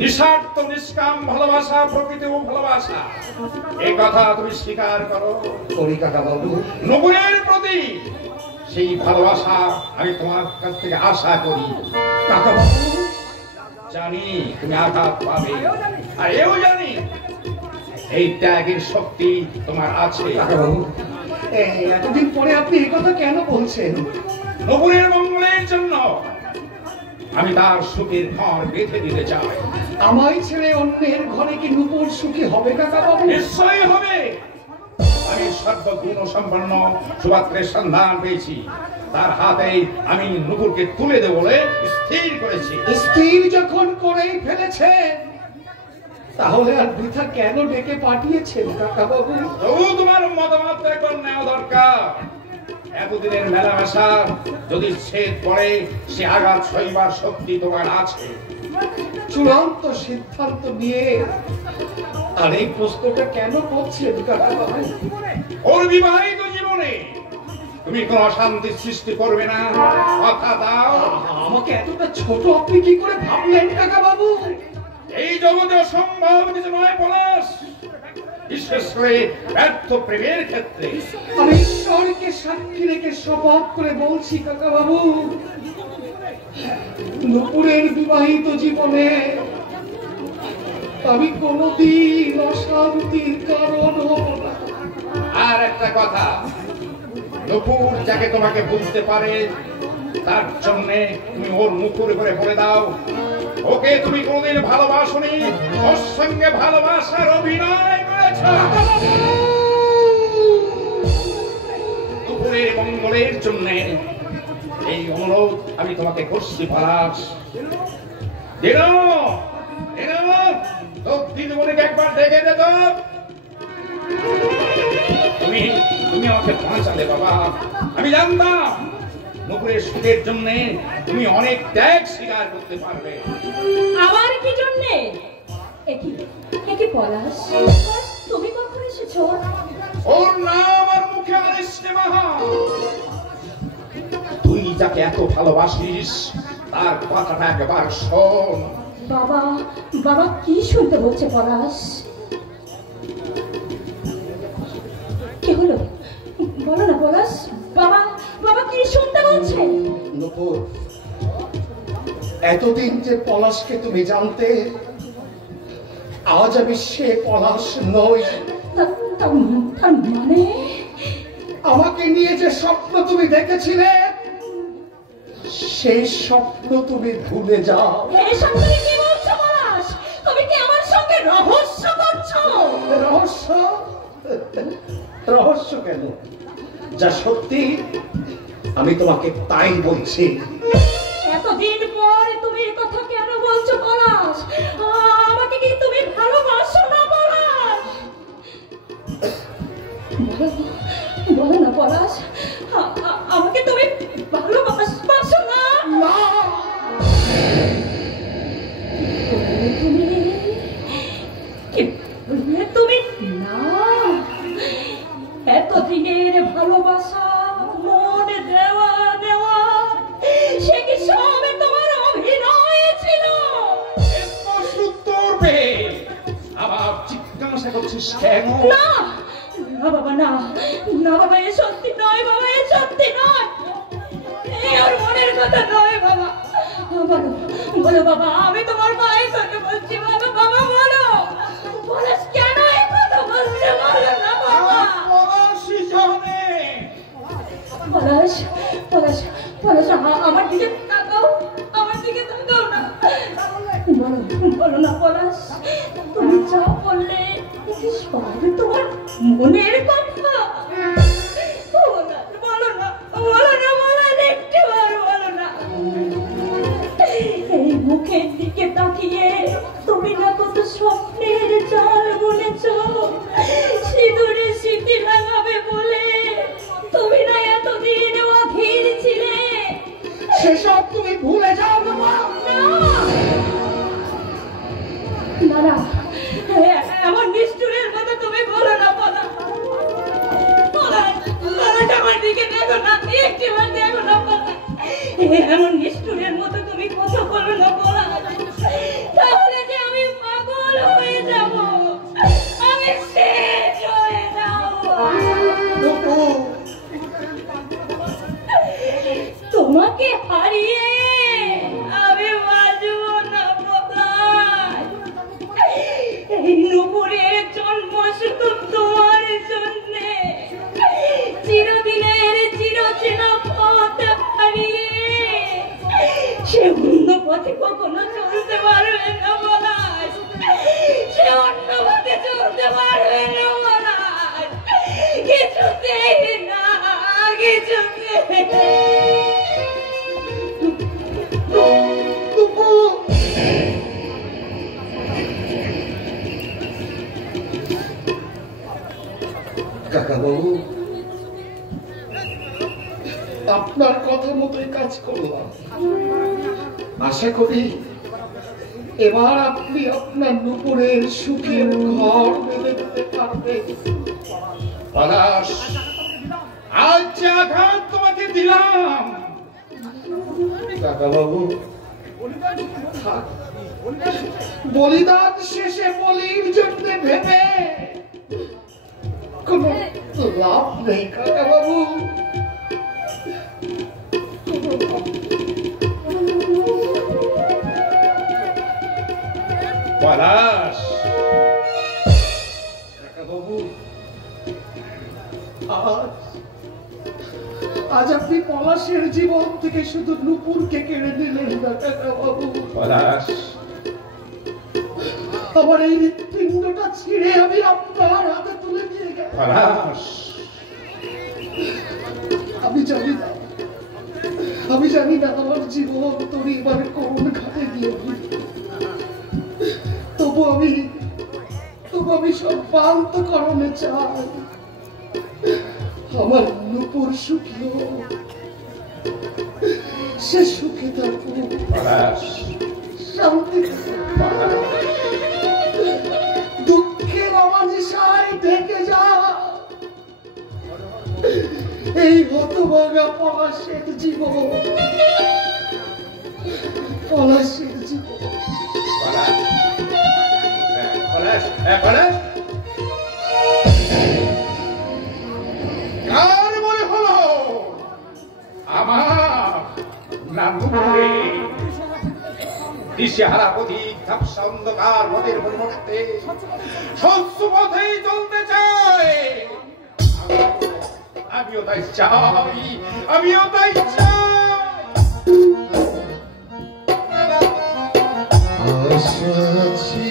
নিঃস্বার্থ নিষ্কাম ভালোবাসা প্রকৃতিও ভালোবাসা, এই কথা তুমি স্বীকার করো। করি কাকা বাবু। নুপুরের প্রতি সেই ভালোবাসা আমি তোমার কাছ থেকে আশা করি। কাকা বাবু জানি তুমি আঘাত পাবে, আর এও জানি এই ত্যাগের শক্তি তোমার আছে। কাকা বাবু, এতদিন পরে আপনি এই কথা কেন বলছেন? নুপুরের মঙ্গলের জন্য আমি তার সুখের ঘর বেঁধে দিতে চাই। আমায় ছেড়ে অন্যের ঘরে কি নুপুর সুখী হবে কাকা বাবু? নিশ্চয়ই হবে। আমি সর্বগুণ সম্পন্ন সুপাত্রের সন্ধান পেয়েছি, তার হাতে আমি নুপুরকে তুলে দেব বলে স্থির করেছি। স্থির যখন করেই ফেলেছে, তাহলে আর বৃথা কেন ডেকে পাঠিয়েছেন কাকা বাবু? তবু তোমার মতামত একবার নেওয়া দরকার। এতদিনের মেলামেশা যদি ছেদ পড়ে, সে আঘাত সইবার শক্তি তোমার আছে। চূড়ান্ত সিদ্ধান্ত নিয়ে আর এই প্রশ্নটা কেন করছেন কাকা বাবু? ওর বিবাহিত জীবনে তুমি কোন অশান্তি সৃষ্টি করবে না, কথা দাও। আমাকে এতটা ছোট আপনি কি করে ভাবলেন কাকা বাবু? এই জগতে অসম্ভব কিছু নয় পলাশ, বিশেষ করে ব্যর্থ প্রেমের ক্ষেত্রে। আমি ঈশ্বরকে সাক্ষী রেখে শপথ করে বলছি কাকা বাবু, নুপুরের বিবাহিত জীবনে আমি কোনদিন অশান্তির কারণ হব না। আর একটা কথা, নুপুর যাকে তোমাকে বুঝতে পারে তার জন্য তুমি ওর মুখের উপরে বলে দাও, ওকে তুমি কোনদিন ভালোবাসনি, ওর সঙ্গে ভালোবাসার অভিনয় করেছ। নুপুরের মঙ্গলের জন্য এই অনুরোধ আমি তোমাকে করছি পলাশ। দিদিমণিকে একবার দেখে দে তো। তুমি আমাকে বাঁচালে বাবা। আমি জানতাম নুপুরের সুখের জন্য তুমি অনেক ত্যাগ স্বীকার করতে পারবে। আমার কি জন্যে? একই পলাশ, তুমি কখন এসেছো? ওর নাম আর মুখে আনিস রে মহা। যাকে এত ভালোবাসিস তার কথাটা একবার শোন। বাবা, বাবা কি শুনতে বলছে পলাশ? কি হলো বলো না পলাশ। বাবা, বাবা কি শুনতে বলছে? নূপুর, এতদিন যে পলাশকে তুমি জানতে, আজ আমি সে পলাশ নই। তার মানে আমাকে নিয়ে যে স্বপ্ন তুমি দেখেছিলে, সেই স্বপ্ন তুমি ভুলে যাও। এসব তুমি কি বলছো পলাশ? তুমি কি আমার সঙ্গে রহস্য করছো? রহস্য? রহস্য কেন? যা সত্যি আমি তোমাকে তাই বলছি। এতদিন পর তুমি এই কথা কেন বলছো পলাশ? আমাকে কি তুমি ভালোবাসো না পলাশ? বলো না পলাশ, আমাকে তুমি ভালোবাসো না? তুমি না, এতদিনের ভালোবাসা, মন দেওয়া নেওয়া, সে কি সবে তোমার অভিনয় ছিল? আবার জিজ্ঞাসা করছিস কেন? না না বাবা, না না বাবা, এ সত্যি নয় বাবা, এ সত্যি নয়, এ ওর মনের কথা নয় বাবা। বলো বলো বাবা, আমি তোমার মায়ের কথা বলছি, বাবা বাবা বলো, পলাশ কেন এই কথা বলছে? বলো না বাবা। পলাশ পলাশ পলাশ, আমার দিকে তাকাও, আমার দিকে তাকাও না। বলো বলো না পলাশ, তুমি যা বললে সব তোমার মনের কথা। বলো না বলো না বলো না, একটিবার বলো না। এই মুখের দিকে তাকিয়ে তুমি না কত স্বপ্নের জাল বুনেছ, সিঁদুরে স্মৃতি লাগাবে বলে তুমি না এতদিন অধীর ছিলে। সেসব তুমি ভুলে যাও বাবা। না না, এমন নিষ্ঠুরের মতো তুমি বলো না পলাশ। পলাশ আমার দিকে দেখো না, একটিবার দেখো না পলাশ, এমন নিষ্ঠুরের মতো তুমি কথা বলো না পলাশ, তাহলে যে আমি পাগল হয়ে যাব, আমি শেষ হয়ে যাব। তোমাকে হারিয়ে আমি বাঁচব না পলাশ। এই নূপুরের জন্ম শুধু তোমার জন্যে, চিরদিনের চিরচেনা পথ হারিয়ে সে অন্য পথে কখনো চলতে পারবে না পলাশ, সে অন্য পথে চলতে পারবে না পলাশ, কিছুতেই না, কিছুতেই। কাকাবাবু, আপনার কথা মতোই কাজ করলাম। আশা করি এবার আপনি আপনার নূপুরের সুখের ঘর বেঁধে দিতে পারবেন। পলাশ, আজ যে আঘাত তোমাকে দিলাম, কাকাবাবু থাক, বলিদান শেষে বলির জন্য ভেবে কোনো লাভ নেই কাকাবাবু। পলাশ, কাকাবাবু, আজ আপনি পলাশের জীবন থেকে শুধু নূপুরকে কেড়ে নিলেন না কাকাবাবু। পলাশ, আমার এই হৃৎপিণ্ডটা ছিঁড়ে আমি আপনার হাতে তুলে দিয়ে গেলাম। পলাশ, আমি জানি না আমার জীবন তোর এবার কোন ঘাটে গিয়ে তবু আমি সব পান্তকরণে চাই আমার নূপুর সুখী হোক, সে সুখে থাকুক, পলাশ, শান্তি থাকুক, দুঃখের অমানিসায় ঢেকে যা এই হতভাগা পলাশের জীবন, পলাশের জীবন। কার মনে হলো আমার নানুরে দিশেহারা পথিক ঝাপসা অন্ধকার পথের পরিবর্তে স্বচ্ছ পথেই চলতে চায়। আমিও তাই চাই, আমিও তাই চাই। আশা